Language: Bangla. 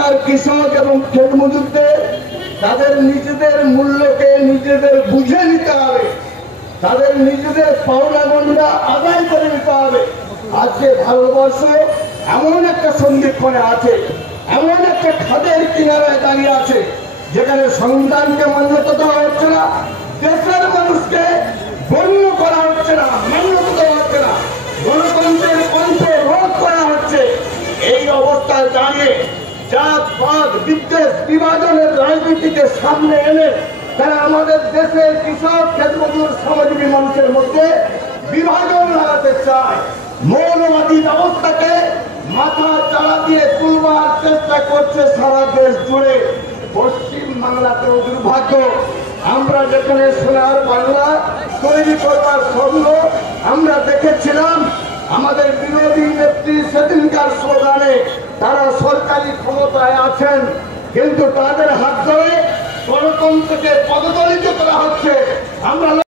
এখানকার কৃষক এবং ক্ষেত মজুরদের তাদের নিজেদের মূল্যকে নিজেদের বুঝে নিতে হবে, তাদের নিজেদের পাওনা গন্ডা আদায় করে নিতে হবে। আজকে ভারতবর্ষ এমন একটা সন্ধিক্ষণে আছে, এমন একটা খাদের কিনারায় দাঁড়িয়ে আছে যেখানে সংবিধানকে মান্যতা দেওয়া হচ্ছে না, দেশের মানুষকে গণ্য করা হচ্ছে না, মান্যতা দেওয়া হচ্ছে না, গণতন্ত্রের কণ্ঠ রোধ করা হচ্ছে। এই অবস্থায় দাঁড়িয়ে জাত পাত বিদ্বেষ বিভাজনের রাজনীতিকে সামনে এনে তারা আমাদের দেশের কৃষক ক্ষেত মজুর শ্রমজীবী মানুষের মধ্যে বিভাজন লাগাতে চায়। মৌলবাদী ব্যবস্থাকে মাথা চাড়া দিয়ে তুলবার চেষ্টা করছে সারা দেশ জুড়ে। পশ্চিম বাংলাতেও দুর্ভাগ্য, আমরা যেখানে সোনার বাংলা তৈরি করবার স্বপ্ন আমরা দেখেছিলাম, আমাদের বিরোধী নেত্রী সেদিনকার স্লোগানে তারা সরকারি ক্ষমতায় আছেন, কিন্তু তাদের হাত ধরে গণতন্ত্রকে পদদলিত করা হচ্ছে। আমরা